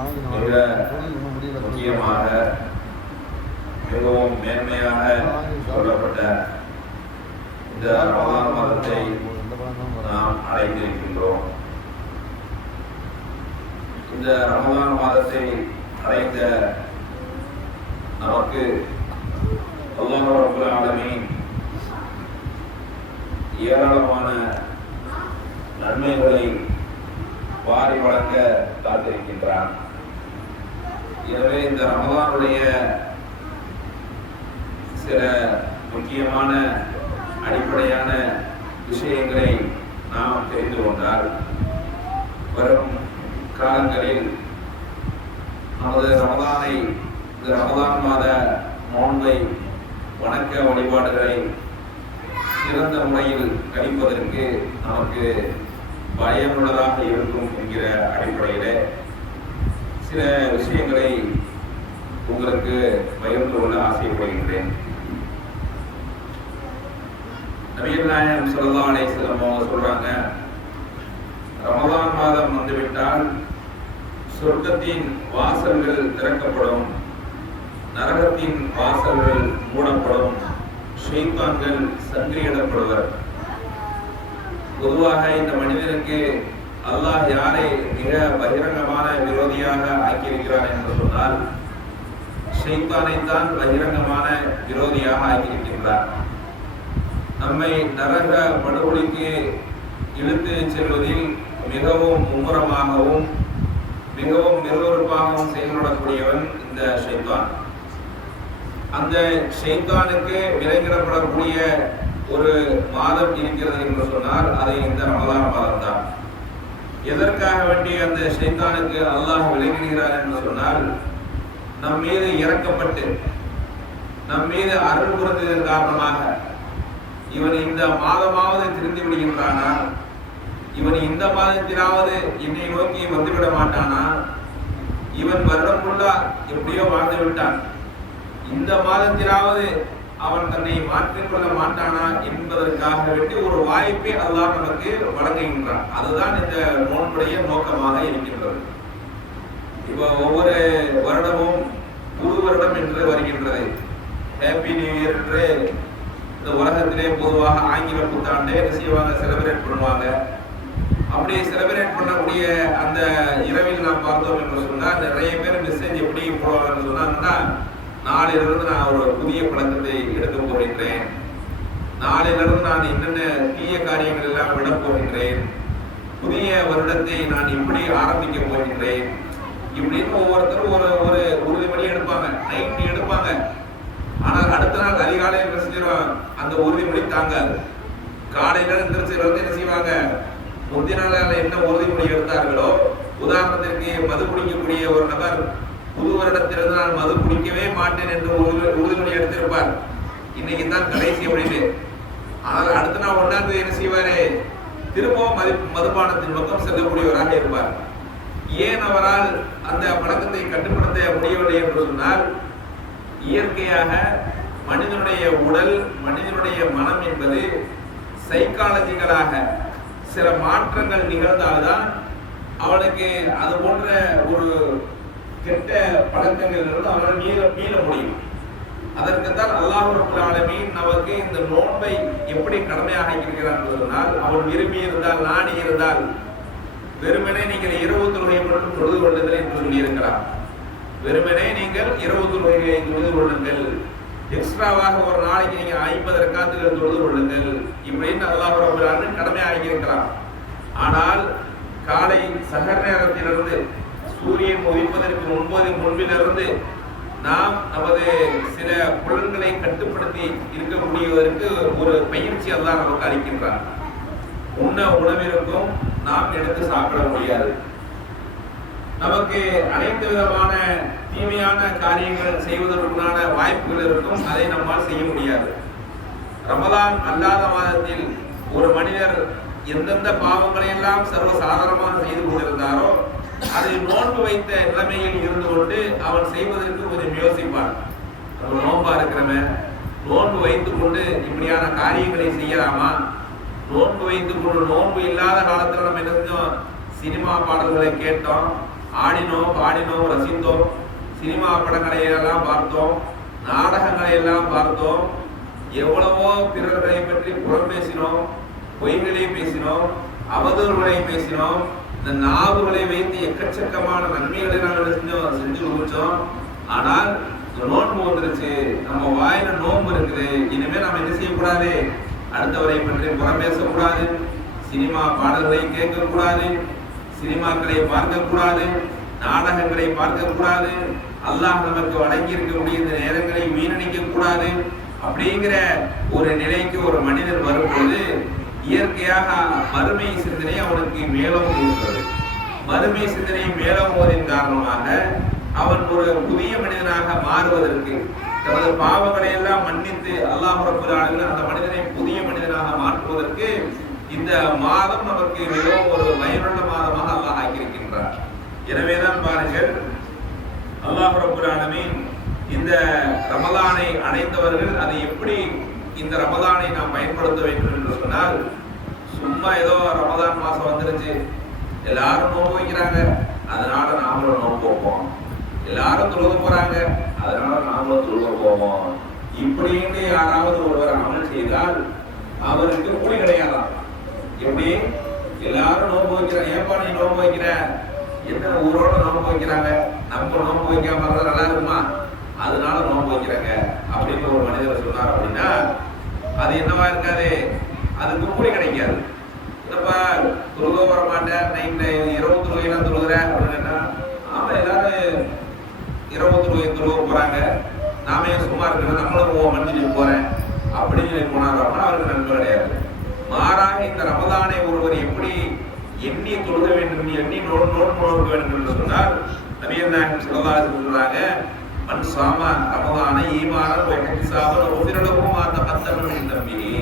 மிக முக்கியமாக மிகவும் மேன்மையாக சொல்லப்பட்ட இந்த ரமலான் மாதத்தை நாம் அடைந்திருக்கின்றோம். இந்த ரமலான் மாதத்தை அடைந்த நமக்கு அல்லாஹ் ரப்பல் ஆலமீன் ஏராளமான நன்மைகளை வாரி வழங்க காத்திருக்கின்றான். எனவே இந்த ரமலானுடைய சில முக்கியமான அடிப்படையான விஷயங்களை நாம் தெரிந்து கொண்டால் வரும் காலங்களில் நமது ரமலானை இந்த ரமலான் மாத நோன்பை வணக்க வழிபாடுகளை சிறந்த முறையில் கழிப்பதற்கு நமக்கு பயனுள்ளதாக இருக்கும் என்கிற அடிப்படையில் சில விஷயங்களை உங்களுக்கு பகிர்ந்து கொள்ள ஆசைப்படுகின்றேன். நபிகள் நாயகம் ஸல்லல்லாஹு அலைஹி வஸல்லம் அவங்க சொல்றாங்க, ரமலான் மாதம் வந்துவிட்டால் சொர்க்கத்தின் வாசல்கள் திறக்கப்படும், நரகத்தின் வாசல்கள் மூடப்படும், ஷைத்தான்கள் சங்கிலியிடப்படுவர். பொதுவாக இந்த மனிதனுக்கு அல்லாஹ் யாரை மிக பகிரங்கமான விரோதியாக ஆக்கியிருக்கிறார் என்று சொன்னால் ஷைத்தானைத்தான் பகிரங்கமான விரோதியாக ஆக்கியிருக்கின்றார். நம்மை நரக படுகொலிக்கு இழுத்து செல்வதில் மிகவும் மும்முரமாகவும் மிகவும் விறுவிறுப்பாகவும் செயல்படக்கூடியவன் இந்த ஷைத்தான். அந்த ஷைத்தானுக்கு விலங்கிடப்படக்கூடிய ஒரு மாதம் இருக்கிறது என்று சொன்னால் அது இந்த ரமலான் மாதம் தான். எதற்காக வேண்டி அந்த ஷைத்தானுக்கு அல்லாஹ் விலகிடுகிறார் என்று சொன்னால் நம் மீது இறக்கப்பட்டு நம் மீது அருள் புரிந்ததன் காரணமாக இவன் இந்த மாதமாவது திருந்தி விடுகின்றானா, இவன் இந்த மாதத்திலாவது என்னை நோக்கி வந்துவிட மாட்டானா, இவன் வருடம் ஃபுல்லா எப்படியோ வாழ்ந்து விட்டான், இந்த மாதத்திலாவது அவன் தன்னை மாற்றிக்கொள்ள மாட்டானா என்பதற்காக வேண்டி ஒரு வாய்ப்பை அல்லாஹ் நமக்கு வழங்குகின்றான். அதுதான் இந்த நோன்புடைய நோக்கமாக இருக்கின்றது. இப்போ ஒவ்வொரு வருடமும் புது வருடம் என்று வருகின்றது. ஹேப்பி நியூ இயர் என்று இந்த உலகத்திலே பொதுவாக ஆங்கில புத்தாண்டை என்ன செய்வாங்க, செலிப்ரேட் பண்ணுவாங்க. அப்படி செலிப்ரேட் பண்ணக்கூடிய அந்த இரவில் நாம் பார்த்தோம் என்று சொன்னால் நிறைய பேர் மெசேஜ் எப்படி போடுவாங்கன்னு சொன்னாங்கன்னா, நாளிலிருந்து நான் ஒரு புதிய பழக்கத்தை எடுக்க போகின்றேன், நாளிலிருந்து நான் என்னென்ன தீய காரியங்கள் எல்லாம் விட போகின்றேன், புதிய வருடத்தை நான் இப்படி ஆரம்பிக்க போகின்றேன், இப்படின்னு ஒவ்வொருத்தரும் ஒரு ஒரு உறுதிமொழி எடுப்பாங்க, நைட்டு எடுப்பாங்க. ஆனால் அடுத்த நாள் அதிகாலையில் என்ன செஞ்சிருவாங்க, அந்த உறுதிமொழி தாங்காது. காலையில எந்திரிச்சு வந்து என்ன செய்வாங்க, முந்தின நாள் என்ன உறுதிமொழி எடுத்தார்களோ, உதாரணத்திற்கு மது குடிக்கக்கூடிய ஒரு நபர் புது வருடத்திலிருந்து நான் மது குடிக்கவே மாட்டேன் என்று உறுதிமொழி எடுத்திருப்பார், இன்னைக்கு தான் கடைசி அப்படின்னு. ஆனால் அடுத்த நாள் 1ஆம் தேதி என்ன செய்வாரு, திரும்பவும் மதுபானத்தின் பக்கம் செல்லக்கூடியவராக இருப்பார். ஏன் அவரால் அந்த பழக்கத்தை கட்டுப்படுத்த முடியவில்லை என்று சொன்னால், இயற்கையாக மனிதனுடைய உடல் மனிதனுடைய மனம் என்பது சைக்காலஜிக்கலாக சில மாற்றங்கள் நிகழ்ந்தால்தான் அவனுக்கு அது போன்ற ஒரு கெட்ட பழக்கங்களிலிருந்து அவனால் மீள முடியும். அதற்குத்தான் அல்லாஹ் ரப்பல் ஆலமீன் நமக்கு இந்த நோன்பை எப்படி கடமையாக இருக்கிறார் என்று சொன்னால், அவன் விரும்பி இருந்தால் நாடி இருந்தால் வெறுமனே நீங்கள் இரவு தொழுகை மட்டும் தொழுது கொள்ளுங்கள் என்று சொல்லியிருக்கிறார். வெறுமனே நீங்கள் இரவு தொழுகையை தொழுது கொள்ளுங்கள், எக்ஸ்ட்ராவாக ஒரு நாளைக்கு நீங்கள் 50 ரக்காத்துகள் தொழுது கொள்ளுங்கள் இப்படின்னு அல்லாஹ் ரப்பல் ஆலமீன் கடமையாக இருக்கிறார். ஆனால் காலை சஹர் நேரத்திலிருந்து சூரியன் உதிப்பதற்கு முன்பிலிருந்து நாம் நமது சில புலன்களை கட்டுப்படுத்தி இருக்கக்கூடியதற்கு ஒரு பயிற்சி அல்லாஹ் நமக்கு அளிக்கின்றார். உண்ண உணவிற்கும் நாம் எடுத்து சாப்பிட முடியாது. நமக்கு அனைத்து விதமான தீமையான காரியங்கள் செய்வதற்கான வாய்ப்புகள் இருக்கும், அதை நம்மால் செய்ய முடியாது. ரமலான் அல்லாத மாதத்தில் ஒரு மனிதர் எந்தெந்த பாவங்களை எல்லாம் சர்வசாதாரணமாக செய்து கொண்டிருந்தாரோ அதை நோன்பு வைத்த நிலைமையில் இருந்து கொண்டு அவன் செய்வதற்கு கொஞ்சம் யோசிப்பான். நம்ம நோன்பா இருக்கிறவன் நோன்பு வைத்துக் கொண்டு இப்படியான காரியங்களை செய்யலாமா, நோன்பு வைத்துக் கொண்டு நோன்பு இல்லாத காலத்தில் நம்ம என்ன செஞ்சோம், சினிமா பாடல்களை கேட்டோம், ஆடினோம், பாடினோம், ரசித்தோம், சினிமா படங்களை எல்லாம் பார்த்தோம், நாடகங்களை எல்லாம் பார்த்தோம், எவ்வளவோ பிறர்களை பற்றி புறம் பேசினோம், பொய்களை பேசினோம், அவதூறுகளை பேசினோம். இந்த நாவுகளை வைத்து எக்கச்சக்கமான நன்மைகளை நாங்கள் செஞ்சு முடிச்சோம். ஆனால் நோன்பு வந்துருச்சு, நம்ம வாயில நோன்பு இருக்குது, இனிமேல் நம்ம என்ன செய்யக்கூடாது, அடுத்தவரை பற்றி புறம் பேசக்கூடாது, சினிமா பாடல்களை கேட்கக்கூடாது, சினிமாக்களை பார்க்கக்கூடாது, நாடகங்களை பார்க்கக்கூடாது, அல்லாஹ் நமக்கு வழங்கி இருக்கக்கூடிய இந்த நேரங்களை வீணடிக்க கூடாது. அப்படிங்கிற ஒரு நிலைக்கு ஒரு மனிதன் வரும்போது இயற்கையாக மறுமை சிந்தனை அவனுக்கு மேலும் இருக்கிறது. மறுமை சிந்தனை மேலோங்குவதன் காரணமாக அவன் ஒரு புதிய மனிதனாக மாறுவதற்கு, தனது பாவங்களை எல்லாம் மன்னித்து அல்லாஹ் ரப்பல் ஆலமீன் அந்த மனிதனை புதிய மனிதனாக மாற்றுவதற்கு இந்த மாதம் நமக்கு மிகவும் ஒரு பயனுள்ள மாதமாக அல்லாஹ் ஆக்கியிருக்கின்றார். எனவேதான் பாருங்கள், அல்லாஹ் ரப்பல் ஆலமீன் இந்த ரமலானை அடைந்தவர்கள் அதை எப்படி இந்த ரமலானை நாம் பயன்படுத்த வேண்டும் என்று சொன்னால், சும்மா ஏதோ ரமலான் மாசம் வந்துருச்சு, எல்லாரும் நோன்பு வைக்கிறாங்க, அதனால நாமளும் நோன்பு வைப்போம், எல்லாரும் தொழுக போறாங்க, அதனால நாமளும் தொழுக போவோம், இப்படின்னு யாராவது ஒருவர் அமல் செய்தால் அவருக்கு கூலி கிடையாதான். எப்படி எல்லாரும் நோன்பு வைக்கிறாங்க, ஏப்பா நீ நோன்பு வைக்கிற, என்ன ஊரோட நோன்பு வைக்கிறாங்க, நம்ம நோன்பு வைக்காம இருந்தா நல்லா இருக்குமா, அதனால நோன்பு வைக்கிறாங்க அப்படின்னு ஒரு மனிதர் சொன்னார் அப்படின்னா அது என்னவா இருக்காது, அதுக்கு கூலி கிடைக்காது. என்னப்பா தொழுக வர மாட்டேன், இரவு தொழுகையெல்லாம் தொழுகிற அப்படின்னா, ஆமா எல்லாரும் இரவு தொழுக போறாங்க, நாம ஏன் சும்மா இருக்கிறோம், நம்மளும் மன்னிச்சு போறேன் அப்படின்னு சொல்லி போனார் அப்படின்னா அவருக்கு நன்மை கிடையாது. மாறாக இந்த ரமலானை ஒருவர் எப்படி எண்ணி தொழுக வேண்டும், எண்ணி நோன்பு நோக்க வேண்டும் என்று சொன்னால், நபிகள் நாயகம் ஸல்லல்லாஹு அலைஹி வஸல்லம் சொல்றாங்க, மன் ஸாம ரமலான ஈமானன் வ இஹ்திசாபன் உஃபிர லஹு மா தகத்தம மின் தம்பிஹி.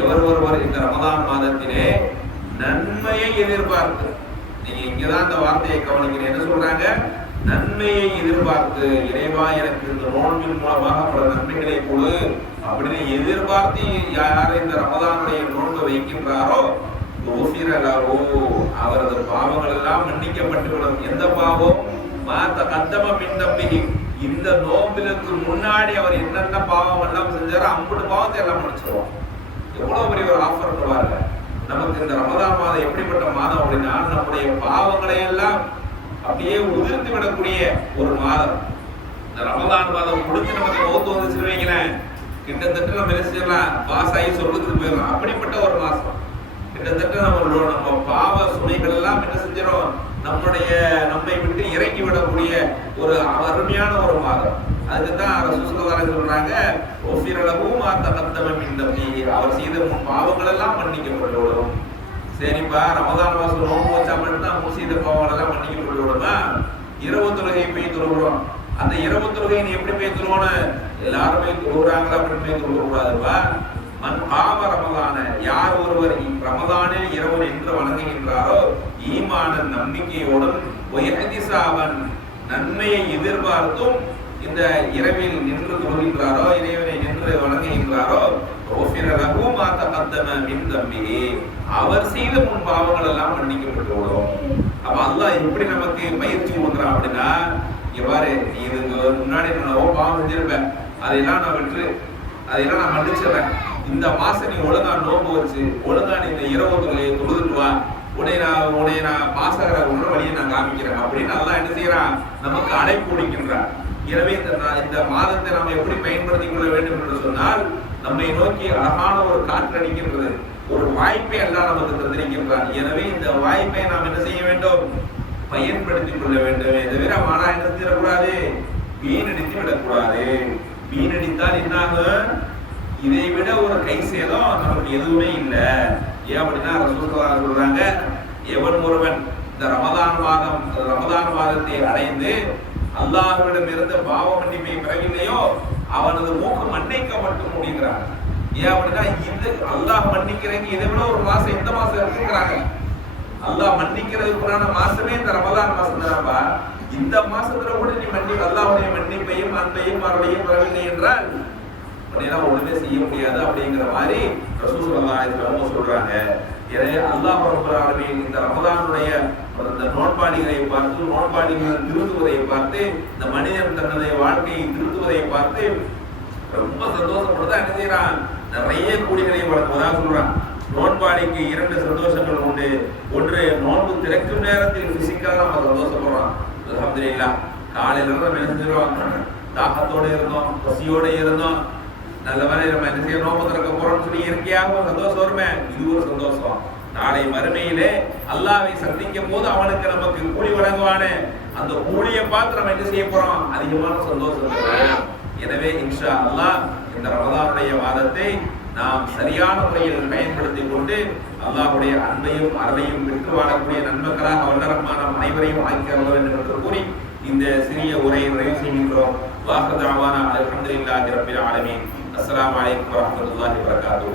எவர் ஒருவர் இந்த ரமலான் மாதத்திலே நன்மையை எதிர்பார்த்து, நீங்க இங்கதான் இந்த வார்த்தையை கவனிக்கிறேன், என்ன சொல்றாங்க, நன்மையை எதிர்பார்த்து, இறைவா எனக்கு இந்த நோன்பின் மூலமாக பல நன்மைகளை கொடு அப்படின்னு எதிர்பார்த்து யார் இந்த ரமலானுடைய நோன்பை வைக்கின்றாரோ அவரது பாவங்கள் எல்லாம் மன்னிக்கப்பட்டுவிடும். எந்த பாவம், மாத்த கத்தம மின் தம்பிஹி, இந்த நோம்பிலுக்கு முன்னாடி அவர் என்னென்ன பாவம் எல்லாம் செஞ்சாரோ அம்புட்டு பாவத்தை எல்லாம் முடிச்சிருவோம். எவ்வளவு பெரிய ஒரு ஆஃபர் பாருங்க நமக்கு இந்த ரமலான் மாதம். எப்படிப்பட்ட மாதம் அப்படின்னா, நம்முடைய பாவங்களை எல்லாம் அப்படியே உதிர்த்து விடக்கூடிய ஒரு மாதம். இந்த ரமலான் மாதம் முடிச்சு நமக்கு மௌத்து வந்து சொல்லுவீங்களேன், கிட்டத்தட்ட நம்ம என்ன செய்யலாம், பாஸ் ஆகி சொல்றதுக்கு போயிடலாம். அப்படிப்பட்ட ஒரு மாசம். கிட்டத்தட்ட நம்ம பாவ சுமைகள் எல்லாம் என்ன செஞ்சிடும், நம்மை விட்டு இறக்கி விடக்கூடிய ஒரு அருமையான ஒரு மாதம். அதுக்குதான் ரசூலுல்லாஹி ஸல்லல்லாஹு அலைஹி வஸல்லம் சொல்றாங்க, உஃபிர லஹு மா தகத்தம மின் தம்பிஹி, அவர் செய்த பாவங்கள் எல்லாம் மன்னிக்கப்பட்டுவிடும். சரிப்பா, ரமலான் மாசம் நோன்பு வச்சா மட்டும்தான் செய்த பாவங்கள் எல்லாம் மன்னிக்கப்பட்டுவிடுமா? இரவு தொழுகை போய் தொழுகிறோம், அந்த இரவு தொழுகை நீ எப்படி போய் தொழுவணும், எல்லாருமே தொழுகிறாங்களா அப்படின்னு போய் தொழுகக்கூடாதுப்பா. மன் காம ரமலான, யார் ஒருவர் ரமலானில் இரவு நின்று வணங்குகின்றாரோ, ஈமானன் நம்பிக்கையோடும், இஹ்திசாபன் நன்மையை எதிர்பார்த்தும் இந்த இரவில் நின்று தொழுகின்றாரோ, இறைவனை நின்று வணங்குகின்றாரோ, உஃபிர லஹு மா தகத்தம மின் தம்பிஹி, அவர் செய்த முன் பாவங்கள் எல்லாம் மன்னிக்கப்பட்டுவிடும். அப்ப அல்லாஹ் எப்படி நமக்கு பயிற்சி கொடுக்குறான் அப்படின்னா, இங்க பாரு, நீ இதுக்கு முன்னாடி நான் பாவம் செஞ்சிருப்பேன், அதையெல்லாம் நான் விட்டு அதையெல்லாம் நான் மன்னிச்சிடறேன், இந்த மாசம் நீ ஒழுங்கா நோன்பு வச்சு ஒழுங்கா நீ இந்த இரவு தொழுகையை தொழுதுட்டு வா, உடைய நான் பாசகர உள்ள வழியை நான் காமிக்கிறேன் அப்படின்னு அல்லாஹ் என்ன செய்யறான், நமக்கு அழைப்பு கொடுக்கின்றான். எனவே இந்த மாதத்தை நாம் எப்படி பயன்படுத்திக் கொள்ள வேண்டும் என்று சொன்னால், நம்மை நோக்கி அழகான ஒரு காற்றடிக்கின்றது, ஒரு வாய்ப்பை எல்லாம் நமக்கு தந்திருக்கின்றான். எனவே இந்த வாய்ப்பை நாம் என்ன செய்ய வேண்டும், பயன்படுத்திக் கொள்ள வேண்டுமே தவிர மாறா என்ன செய்யக்கூடாது, வீணடித்து விடக்கூடாது. வீணடித்தால் என்னாகும், இதை விட ஒரு கை சேதம் நமக்கு எதுவுமே இல்லை. ஏன் அப்படின்னா ரசூலுல்லாஹ் சொல்றாங்க, எவன் ஒருவன் இந்த ரமலான் மாதத்தை அடைந்து அல்லாஹ்விடம் இருந்து பாவ மன்னிப்பை பெறவில்லையோ, அவனது மூக்கு மன்னிக்கப்பட்டு முடிகிறான். ஏன் அப்படின்னா இந்த அல்லாஹ் மன்னிக்கிறதுக்கு இதை விட ஒரு மாசம் எந்த மாசம் இருக்குங்கிறாங்க. அல்லாஹ் மன்னிக்கிறதுக்குறான மாசமே இந்த ரமலான் மாசம் தானப்பா. இந்த மாசத்துல கூட நீ அல்லாஹ்வுடைய மன்னிப்பையும் அன்பையும் அருளையும் பெறவில்லை என்றால் அப்படின்னா ஒண்ணுமே செய்ய முடியாது அப்படிங்கிற மாதிரி ரசூலுல்லாஹி ஸல்லல்லாஹு அலைஹி வஸல்லம் சொல்றாங்க. எனவே அல்லாஹ் ரப்பல் ஆலமீன் இந்த ரமலானுடைய அந்த நோன்பாளிகளை பார்த்து, நோன்பாளிகள் திருந்துவதை பார்த்து, இந்த மனிதன் தன்னுடைய வாழ்க்கையை திருத்துவதை பார்த்து ரொம்ப சந்தோஷப்படுதான் என்ன செய்யறான், நிறைய கூலிகளை வழங்குவதாக சொல்றான். நோன்பாளிக்கு 2 சந்தோஷங்கள் உண்டு. ஒன்று, நோன்பு திறக்கும் நேரத்தில் பிசிக்கலா நம்ம சந்தோஷப்படுறோம். அல்ஹம்துலில்லாஹ், காலையில நம்ம என்ன செஞ்சிருவோம், தாகத்தோடு இருந்தோம், பசியோடு இருந்தோம், நல்ல வேலை நம்ம என்ன செய்ய நோன்பு திறக்க போறோம்னு சொல்லி இயற்கையாக ஒரு சந்தோஷம் வருமே, இது ஒரு சந்தோஷம். நாளை மறுமையிலே அல்லாஹ்வை சந்திக்கும் போது அவனுக்கு நமக்கு கூலி வழங்குவானே, அந்த கூலியை பார்த்து நம்ம என்ன செய்ய போறோம், அதிகமான சந்தோஷம். எனவே இன்ஷா அல்லாஹ் இந்த ரமலானுடைய மாதத்தை நாம் சரியான முறையில் பயன்படுத்திக் கொண்டு அல்லாஹ்வுடைய அன்பையும் அருளையும் பெற்று வாழக்கூடிய நன்மக்களாக வல்லரஹ்மான் அனைவரையும் ஆக்கி அருள வேண்டும் என்று கூறி இந்த சிறிய உரையை நிறைவு செய்கின்றோம். வாஹிரு தஅவானா அல்ஹம்துலில்லாஹி ரப்பில் ஆலமீன். அஸ்ஸலாமு அலைக்கும் வரஹ்மத்துல்லாஹி வபரகாத்துஹு.